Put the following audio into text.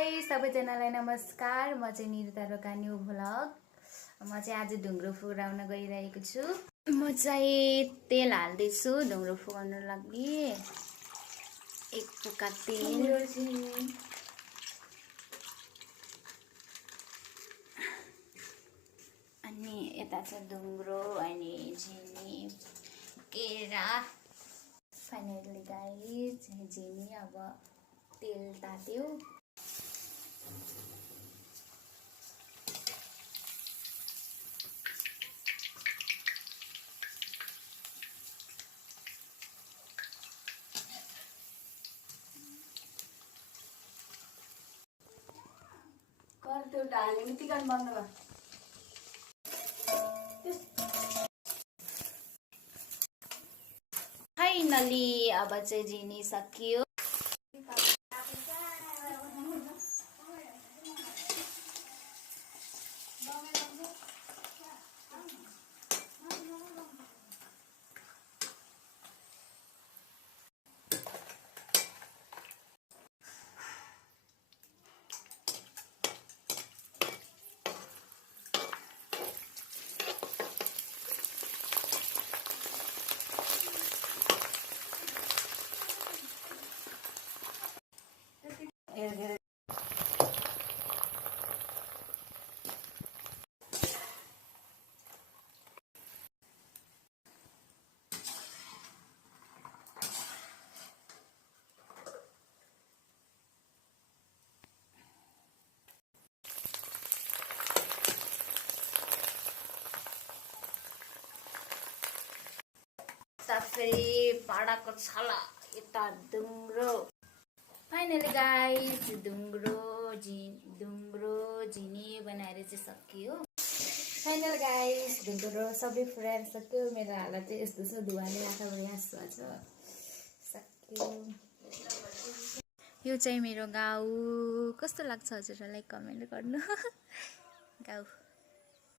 Guys सबैजनालाई नमस्कार। म चाहिँ निरुता रोका न्यू भ्लग। म चाहिँ आज ढुङ्ग्रो फुकाउन गइरहेको छु। म चाहिँ तेल हाल्दैछु ढुङ्ग्रो फुकाउन लागि। एक पोका तेल अनि यता चाहिँ ढुङ्ग्रो अनि झिनी केरा। फाइनली गाइस झिनी अब तेल तात्यो। त्यो डाले मिति गर्न बन्द गर। फाइनली अब चाहिँ झिनी सकियो। फेरि पाडाको छाला यता ढुङ्ग्रो। फाइनली गाइस ढुङ्ग्रो झिनी बनाएर चाहिँ सकियो। फाइनल गाइस ढुङ्ग्रो सबै पुऱ्याएर सक्यो। मेरो हालत चाहिँ यस्तो छ, धुवाले आँखाबाट आँसु छ। सक्यो। यो चाहिँ मेरो गाउँ। कस्तो लाग्छ हजुरहरूलाई कमेन्ट गर्नु। गाउँ